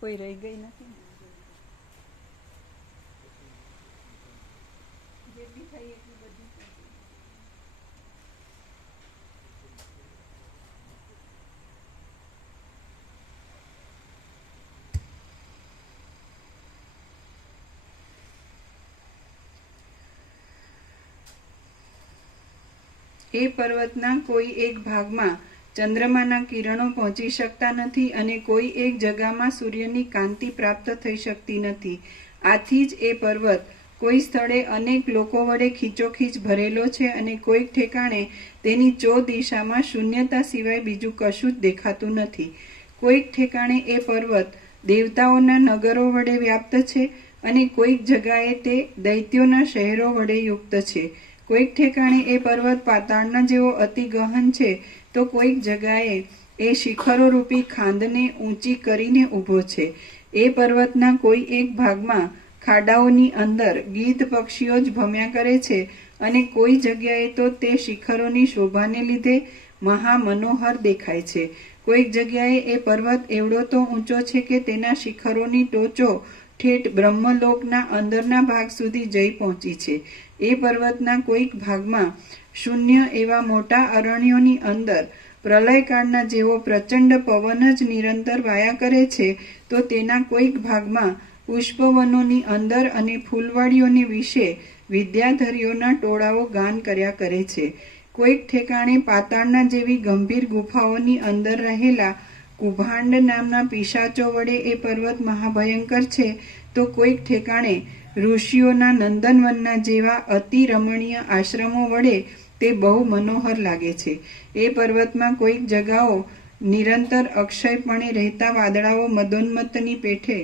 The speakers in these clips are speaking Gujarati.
કોઈ રહી ગઈ નથી. જેટલી થઈ એટલી બધી. એ પર્વતના કોઈ એક ભાગમાં ચંદ્રમાના કિરણો પહોંચી શકતા નથી અને કોઈ એક જગામાં સૂર્યની કાંતિ પ્રાપ્ત થઈ શકતી નથી. આથી જ એ પર્વત કોઈ સ્થળે અનેક લોકો વડે ખીચોખીચ ભરેલો છે અને કોઈક ઠેકાણે તેની ચો દિશામાં શૂન્યતા સિવાય બીજું કશું જ દેખાતું નથી. કોઈક ઠેકાણે એ પર્વત દેવતાઓના નગરો વડે વ્યાપ્ત છે અને કોઈક જગાએ તે દૈત્યોના શહેરો વડે યુક્ત છે. કોઈક ઠેકાણે એ પર્વત પાતાળના જેવો અતિ ગહન છે તો કોઈક જગાએ એ શિખરો રૂપી ખાંદને ઊંચી કરીને ઊભો છે. એ પર્વતના કોઈ એક ભાગમાં ખાડાઓની અંદર ગીધ પક્ષીઓ જ ભમ્યા કરે છે અને કોઈ જગ્યાએ તો તે શિખરોની શોભાને લીધે મહામનોહર દેખાય છે. કોઈક જગ્યાએ એ પર્વત એવડો તો ઊંચો છે કે તેના શિખરોની ટોચો ઠેઠ બ્રહ્મલોકના અંદરના ભાગ સુધી જઈ પહોંચી છે. એ પર્વતના કોઈક ભાગમાં શૂન્ય એવા મોટા અરણ્યોની અંદર પ્રલયકાળના જેવો પ્રચંડ પવન જ નિરંતર વાયા કરે છે તો તેના કોઈક ભાગમાં પુષ્પવનોની અંદર અને ફૂલવાડીઓને વિશે વિદ્યાધરીઓના ટોળાઓ ગાન કર્યા કરે છે. કોઈક ઠેકાણે પાતાળના જેવી ગંભીર ગુફાઓની અંદર રહેલા કુભાંડ નામના પિશાચો વડે એ પર્વત મહાભયંકર છે તો કોઈક ઠેકાણે ઋષિઓના નંદનવનના જેવા અતિ રમણીય આશ્રમો વડે તે બહુ મનોહર લાગે છે. એ પર્વતમાં કોઈક જગાઓ નિરંતર અક્ષયપણે રહેતા વાદળાઓ મદોન્મત્તની પેઠે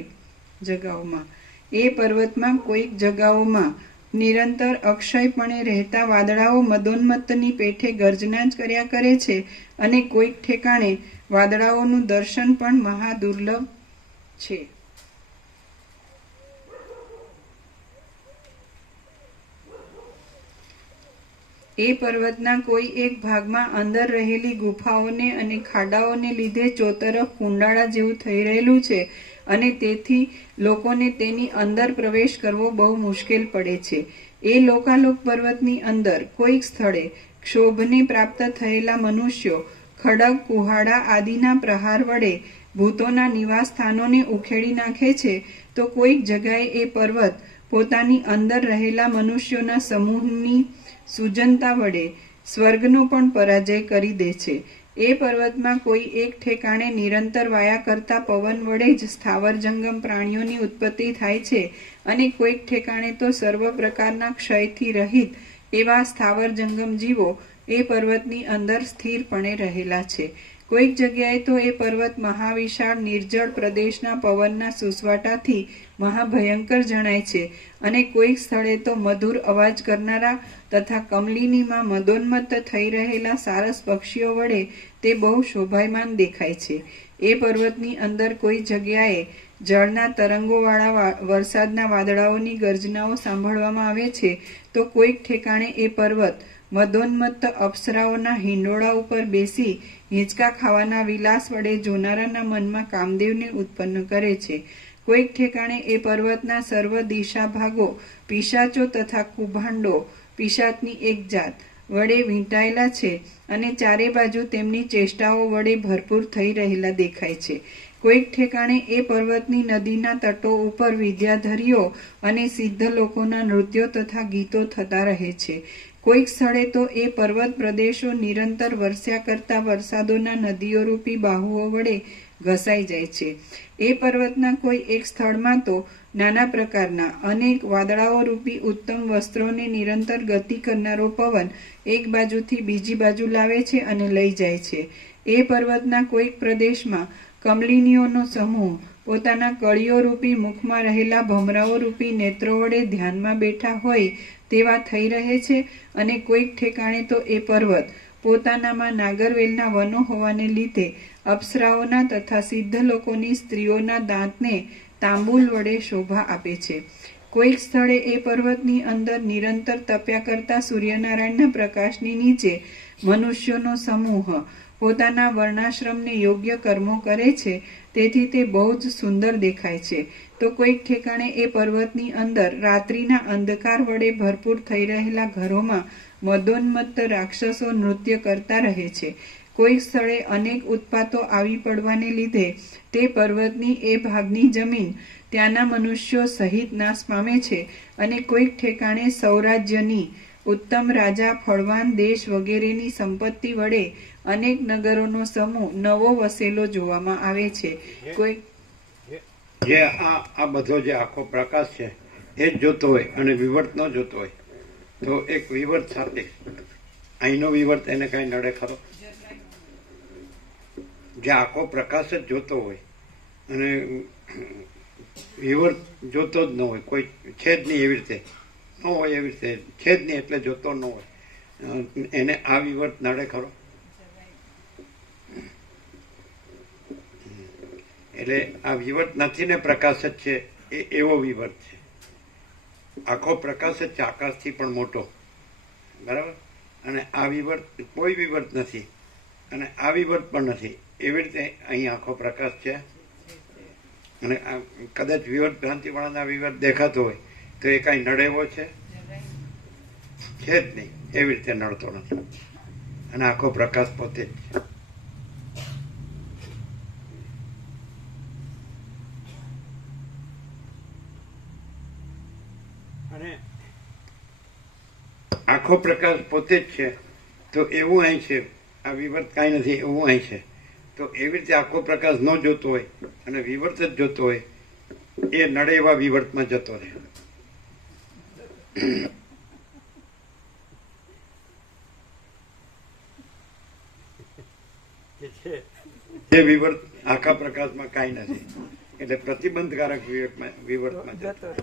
જગાઓમાં એ પર્વતમાં કોઈક જગાઓમાં નિરંતર અક્ષયપણે રહેતા વાદળાઓ મદોન્મત્તની પેઠે ગર્જના જ કર્યા કરે છે અને કોઈક ઠેકાણે વાદળાઓનું દર્શન પણ મહાદુર્લભ છે. એ પર્વતના કોઈ એક ભાગમાં અંદર રહેલી ગુફાઓને અને ખાડાઓને લીધે ચોતરફ કુંડાળા જેવું થઈ રહેલું છે અને તેથી લોકોને તેની અંદર પ્રવેશ કરવો બહુ મુશ્કેલ પડે છે. એ લોકાલોક પર્વતની અંદર કોઈક સ્થળે ક્ષોભને પ્રાપ્ત થયેલા મનુષ્યો ખડગ કુહાડા આદિના પ્રહાર વડે ભૂતોના નિવાસ સ્થાનોને ઉખેડી નાખે છે તો કોઈક જગાએ એ પર્વત પોતાની અંદર રહેલા મનુષ્યોના સમૂહની સુજનતા વડે સ્વર્ગનો પણ પરાજય કરી દે છે. એ પર્વતમાં કોઈ એક ઠેકાણે નિરંતર વાયા કરતા પવન વડે જ સ્થાવર જંગમ પ્રાણીઓની ઉત્પત્તિ થાય છે અને કોઈક ઠેકાણે તો સર્વ પ્રકારના ક્ષયથી રહિત એવા સ્થાવર જંગમ જીવો એ પર્વતની અંદર સ્થિરપણે રહેલા છે. કોઈક જગ્યાએ તો એ પર્વત મહાવિશાળ નિર્જળ પ્રદેશના પવનના સુસવાટાથી મહાભયંકર જણાય છે અને કોઈક સ્થળે તો મધુર અવાજ કરનારા તથા કમલિનીમાં મદોન્મત્ત થઈ રહેલા સારસ પક્ષીઓ વડે તે બહુ શોભાયમાન દેખાય છે. એ પર્વતની અંદર કોઈ જગ્યાએ જળના તરંગોવાળા વરસાદના વાદળાઓની ગર્જનાઓ સાંભળવામાં આવે છે તો કોઈક ઠેકાણે એ પર્વત મદોન્મત્ત અપ્સરાઓના હિંડોળા ઉપર બેસી હિંચકા ખાવાના વિલાસ વડે જોનારાના મનમાં કામદેવને ઉત્પન્ન કરે છે. કોઈક ઠેકાણે એ પર્વતના સર્વ દિશા ભાગો પિશાચો તથા કુભાંડો પિશાચની એક જાત વડે વીંટાયેલા છે અને ચારે બાજુ તેમની ચેષ્ટાઓ વડે ભરપૂર થઈ રહેલા દેખાય છે. કોઈક ઠેકાણે એ પર્વતની નદીના તટો ઉપર વિદ્યાધરીઓ અને સિદ્ધ લોકોના નૃત્યો તથા ગીતો થતા રહે છે. કોઈક સ્થળે તો એ પર્વત પ્રદેશો નિરંતર વરસ્યા કરતા વરસાદોના નદીઓ રૂપી બાહુઓ વડે ઘસાઈ જાય છે. એ પર્વતના કોઈ એક સ્થળમાં તો નાના પ્રકારના અનેક વાદળાઓ રૂપી ઉત્તમ વસ્ત્રોને નિરંતર ગતિ કરનારો પવન એક બાજુથી બીજી બાજુ લાવે છે અને લઈ જાય છે. એ પર્વતના કોઈક પ્રદેશમાં કમલિનીઓનો સમૂહ પોતાના કળીઓ રૂપી મુખમાં રહેલા ભમરાઓ રૂપી નેત્રો વડે ધ્યાનમાં બેઠા હોય તેવા થઈ રહે છે અને કોઈક ઠેકાણે તો એ પર્વત પોતાનામાં નાગરવેલના વનો હોવાને લીધે અપ્સરાઓના તથા સિદ્ધ લોકોની સ્ત્રીઓના દાંતને તાંબુલ વડે શોભા આપે છે. કોઈક સ્થળે એ પર્વતની અંદર નિરંતર તપ્યા કરતા સૂર્યનારાયણના પ્રકાશની નીચે મનુષ્યોનો સમૂહ પોતાના વર્ણાશ્રમને યોગ્ય કર્મો કરે છે તેથી તે બહુ જ સુંદર દેખાય છે. તો કોઈક ઠેકાણે એ પર્વતની અંદર રાત્રિના અંધકાર વડે ભરપૂર થઈ રહેલા ઘરોમાં મદોન્મત્ત રાક્ષસો નૃત્ય કરતા રહે છે. કોઈક સ્થળે અનેક ઉત્પાતો આવી પડવાને લીધે તે પર્વતની એ ભાગની જમીન ત્યાંના મનુષ્યો સહિત નાશ પામે છે અને કોઈક ઠેકાણે સૌરાજ્યની ઉત્તમ રાજા ફળવાન દેશ વગેરેની સંપત્તિ વડે અનેક નગરોનો સમૂહ નવો વસેલો જોવામાં આવે છે. કોઈ જે આ બધો જે આખો પ્રકાશ છે એ જ જોતો હોય અને વિવર્ત ન જોતો હોય તો એક વિવર્ત સાથે અહીંનો વિવર્ત એને કઈ નડે ખરો? જે આખો પ્રકાશ જ જોતો હોય અને વિવર્ત જોતો જ ન હોય, કોઈ છે જ નહીં એવી રીતે ન હોય, એવી રીતે છે જ નહીં એટલે જોતો ન હોય, એને આ વિવર્ત નડે ખરો? એટલે આ વિવર્ત નથી ને પ્રકાશ જ છે એ એવો વિવર્ત છે. આખો પ્રકાશ જ છે આકાશથી પણ મોટો, બરાબર? અને આ વિવર્ત કોઈ વિવર્ત નથી અને આ વિવર્ત પણ નથી. એવી રીતે અહીં આખો પ્રકાશ છે અને કદાચ વિવર્ત ભ્રાંતિવાળાના વિવર્ત દેખાતો હોય તો એ કાંઈ નડે એવો છે જ નહીં, એવી રીતે નડતો નથી અને આખો પ્રકાશ પોતે જ છે. અને આખો પ્રકાશ પોતે જ છે તો એવું અહીં છે, આ વિવર્ત કાંઈ નથી એવું અહીં છે. તો એવી રીતે આખો પ્રકાશ ન જોતો હોય અને વિવર્ત જ જોતો હોય એ નડે એવા વિવર્તમાં જતો રહે. જે વિવર્ત આખા પ્રકાશમાં કાંઈ નથી એટલે પ્રતિબંધકારક વિવર્તમાં જતો રહે.